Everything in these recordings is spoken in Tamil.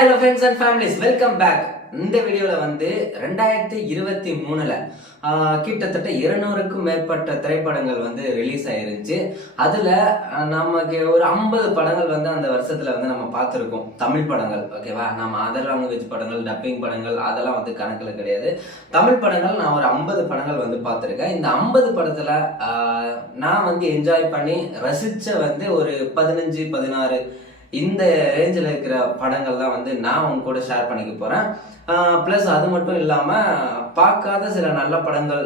Hi hello friends and families, welcome back. இந்த வீடியோவில் வந்து 2023 கிட்டத்தட்ட 200க்கும் மேற்பட்ட திரைப்படங்கள் வந்து ரிலீஸ் ஆயிருந்துச்சு. அதில் நமக்கு ஒரு 50 படங்கள் வந்து அந்த வருஷத்தில் வந்து நம்ம பார்த்துருக்கோம். தமிழ் படங்கள், ஓகேவா? நம்ம அதர் லாங்குவேஜ் படங்கள், டப்பிங் படங்கள் அதெல்லாம் வந்து கணக்கில் கிடையாது. தமிழ் படங்கள் நான் ஒரு 50 படங்கள் வந்து பார்த்துருக்கேன். இந்த 50 படத்தில் நான் வந்து என்ஜாய் பண்ணி ரசித்த வந்து ஒரு 15, 16 இந்த ரேஞ்சில் இருக்கிற படங்கள் தான் வந்து நான் உங்க கூட ஷேர் பண்ணிக்க போகிறேன். ப்ளஸ் அது மட்டும் இல்லாமல் பார்க்காத சில நல்ல படங்கள்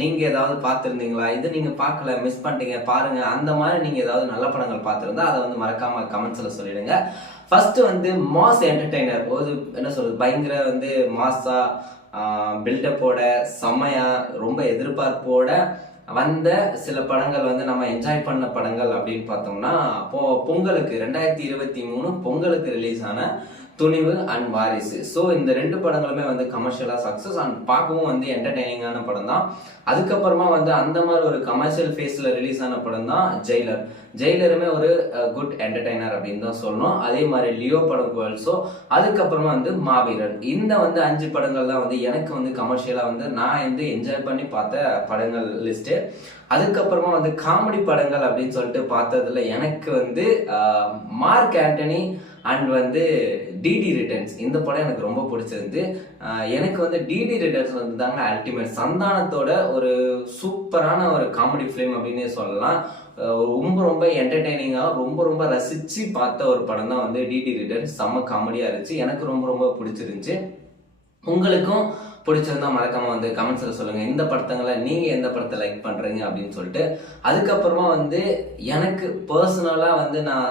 நீங்கள் ஏதாவது பார்த்துருந்தீங்களா, இது நீங்கள் பார்க்கல, மிஸ் பண்ணிட்டீங்க, பாருங்கள், அந்த மாதிரி நீங்கள் ஏதாவது நல்ல படங்கள் பார்த்துருந்தா அதை வந்து மறக்காமல் கமெண்ட்ஸில் சொல்லிடுங்க. ஃபர்ஸ்ட் வந்து மாஸ் என்டர்டெய்னர், ஒரு என்ன சொல்றது, பயங்கர வந்து மாஸா பில்டப்போட செம்மையா ரொம்ப எதிர்பார்ப்போட வந்த சில படங்கள் வந்து நம்ம என்ஜாய் பண்ண படங்கள் அப்படின்னு பார்த்தோம்னா, பொங்கலுக்கு 2023 பொங்கலுக்கு ரிலீஸ் ஆன துணிவு அண்ட் வாரிசு. ஸோ இந்த 2 படங்களுமே வந்து கமர்ஷியலாக சக்ஸஸ் அண்ட் பார்க்கவும் வந்து என்டர்டெய்னிங்கான படம் தான். அதுக்கப்புறமா வந்து அந்த மாதிரி ஒரு கமர்ஷியல் ஃபேஸில் ரிலீஸ் ஆன படம் தான் ஜெயிலர். ஜெயிலருமே ஒரு குட் என்டர்டெய்னர் அப்படின்னு தான் சொல்லணும். அதே மாதிரி லியோ படம் ஆல்சோ. அதுக்கப்புறமா வந்து மாவீரன். இந்த வந்து 5 படங்கள் தான் வந்து எனக்கு வந்து கமர்ஷியலாக வந்து நான் வந்து என்ஜாய் பண்ணி பார்த்த படங்கள் லிஸ்ட்டு. அதுக்கப்புறமா வந்து காமெடி படங்கள் அப்படின்னு சொல்லிட்டு பார்த்ததுல எனக்கு வந்து மார்க் ஆண்டனி அண்ட் வந்து டிடி ரிட்டர்ன்ஸ், இந்த படம் எனக்கு ரொம்ப பிடிச்சிருந்து. எனக்கு வந்து டிடி ரிட்டர்ன்ஸ் வந்து தாங்க அல்டிமேட். சந்தானத்தோட ஒரு சூப்பரான ஒரு காமெடி ஃபிலிம் அப்படின்னே சொல்லலாம். ரொம்ப ரொம்ப என்டர்டெய்னிங்காக ரொம்ப ரசித்து பார்த்த ஒரு படம் தான் வந்து டிடி ரிட்டர்ன்ஸ். செம்ம காமெடியாக இருந்துச்சு, எனக்கு ரொம்ப பிடிச்சிருந்துச்சு. உங்களுக்கும் பிடிச்சிருந்தா மறக்காம வந்து கமெண்ட்ஸில் சொல்லுங்க, இந்த படத்தங்களை நீங்க எந்த படத்தை லைக் பண்றீங்க அப்படின்னு சொல்லிட்டு. அதுக்கப்புறமா வந்து எனக்கு பர்சனலா வந்து நான்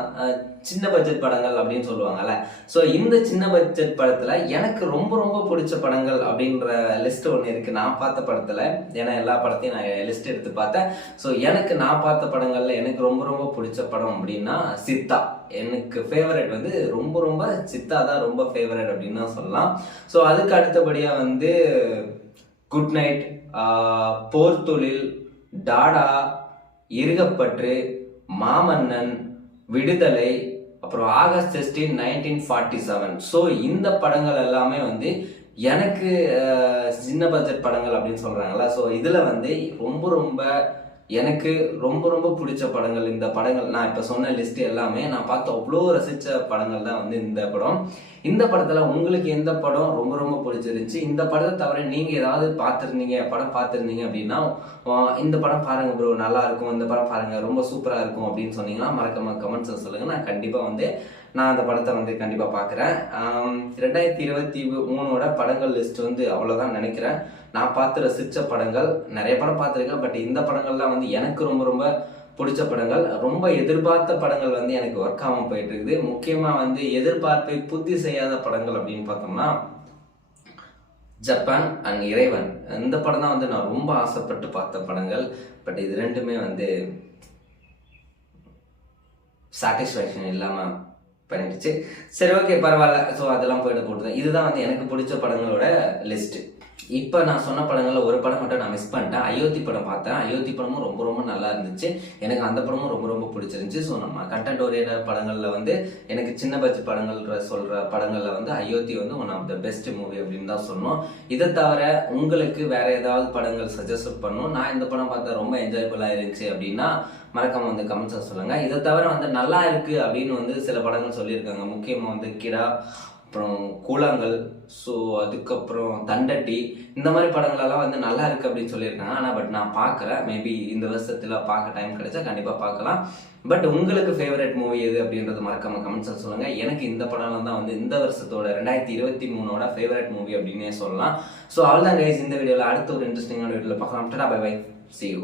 சின்ன பட்ஜெட் படங்கள் அப்படின்னு சொல்லுவாங்கல்ல, ஸோ இந்த சின்ன பட்ஜெட் படத்துல எனக்கு ரொம்ப பிடிச்ச படங்கள் அப்படின்ற லிஸ்ட் ஒன்று இருக்கு. நான் பார்த்த படத்துல, ஏன்னா எல்லா படத்தையும் நான் லிஸ்ட் எடுத்து பார்த்தேன். ஸோ எனக்கு நான் பார்த்த படங்கள்ல எனக்கு ரொம்ப பிடிச்ச படம் அப்படின்னா சித்தா. எனக்கு ஃபேவரட் வந்து ரொம்ப சித்தா தான் ரொம்ப ஃபேவரட் அப்படின்னு தான் சொல்லலாம். ஸோ அதுக்கு அடுத்தபடியா வந்து குட் நைட், போர் தொழில், டாடா, இருகப்பற்று, மாமன்னன், விடுதலை, அப்புறம் ஆகஸ்ட் 16, 1947. ஸோ இந்த படங்கள் எல்லாமே வந்து எனக்கு சின்ன பட்ஜெட் படங்கள் அப்படின்னு சொல்றாங்கல்ல. ஸோ இதுல வந்து ரொம்ப எனக்கு ரொம்ப பிடிச்ச படங்கள் இந்த படங்கள். நான் இப்போ சொன்ன லிஸ்ட் எல்லாமே நான் பார்த்து அவ்வளோ ரசித்த படங்கள் தான் வந்து இந்த படம். இந்த படத்தில் உங்களுக்கு எந்த படம் ரொம்ப பிடிச்சிருந்துச்சு, இந்த படத்தை தவிர நீங்கள் ஏதாவது படம் பார்த்துருந்தீங்க அப்படின்னா இந்த படம் பாருங்க ப்ரோ, நல்லா இருக்கும், இந்த படம் பாருங்க ரொம்ப சூப்பராக இருக்கும் அப்படின்னு சொன்னீங்கன்னா மறக்காம கமெண்ட்ஸில் சொல்லுங்கள். நான் கண்டிப்பாக வந்து நான் அந்த படத்தை வந்து கண்டிப்பாக பார்க்குறேன். 2023 படங்கள் லிஸ்ட் வந்து அவ்வளோதான் நினைக்கிறேன். நான் பார்த்து ரசித்த படங்கள் நிறைய படம் பார்த்துருக்கேன். பட் இந்த படங்கள்லாம் வந்து எனக்கு ரொம்ப பிடிச்ச படங்கள். ரொம்ப எதிர்பார்த்த படங்கள் வந்து எனக்கு ஒர்க் ஆகாமல் போயிட்டு இருக்குது. முக்கியமாக வந்து எதிர்பார்ப்பை பூர்த்தி செய்யாத படங்கள் அப்படின்னு பார்த்தோம்னா ஜப்பான் அண்ட் இறைவன், இந்த படம் தான் வந்து நான் ரொம்ப ஆசைப்பட்டு பார்த்த படங்கள். பட் இது ரெண்டுமே வந்து சாட்டிஸ்ஃபேக்ஷன் இல்லாமல் பண்ணிடுச்சு. சரி, ஓகே, பரவாயில்ல. ஸோ அதெல்லாம் போட்டுதான். இதுதான் வந்து எனக்கு பிடிச்ச படங்களோட லிஸ்ட்டு. இப்போ நான் சொன்ன படங்களில் ஒரு படம் மட்டும் நான் மிஸ் பண்ணிட்டேன். அயோத்தி படம் பார்த்தேன். அயோத்தி படமும் ரொம்ப நல்லா இருந்துச்சு. எனக்கு அந்த படமும் ரொம்ப பிடிச்சிருந்துச்சு. ஸோ நம்ம கண்டென்ட் ஓரியன்ட் படங்களில் வந்து எனக்கு சின்ன பட்ஜெட் படங்கள் சொல்கிற படங்களில் வந்து அயோத்தி வந்து one of the best movie அப்படின்னு தான் சொன்னோம். இதை தவிர உங்களுக்கு வேற ஏதாவது படங்கள் சஜஸ்ட் பண்ணணும், நான் இந்த படம் பார்த்தா ரொம்ப என்ஜாயபுளாக இருந்துச்சு அப்படின்னா மறக்காம வந்து கமெண்ட்ஸாக சொல்லுங்க. இதை தவிர வந்து நல்லா இருக்கு அப்படின்னு வந்து சில படங்கள் சொல்லியிருக்காங்க. முக்கியமாக வந்து கிடா, அப்புறம் கூழாங்கல், ஸோ அதுக்கப்புறம் தண்டட்டி, இந்த மாதிரி படங்களெல்லாம் வந்து நல்லா இருக்கு அப்படின்னு சொல்லியிருக்காங்க. ஆனால் பட் நான் பார்க்குறேன். மேபி இந்த வருஷத்தில் பார்க்க டைம் கிடைச்சா கண்டிப்பாக பார்க்கலாம். பட் உங்களுக்கு ஃபேவரட் மூவி எது அப்படின்றது மறக்காம கமெண்ட்ஸில் சொல்லுங்கள். எனக்கு இந்த படம்லாம் தான் வந்து இந்த வருஷத்தோட 2023 ஃபேவரட் மூவி அப்படின்னே சொல்லலாம். ஸோ அவ்வளோதான் கைஸ், இந்த வீடியோவில் அடுத்த ஒரு இன்ட்ரெஸ்டிங்கான வீடியோவில் பார்க்கலாம். Bye bye, see you.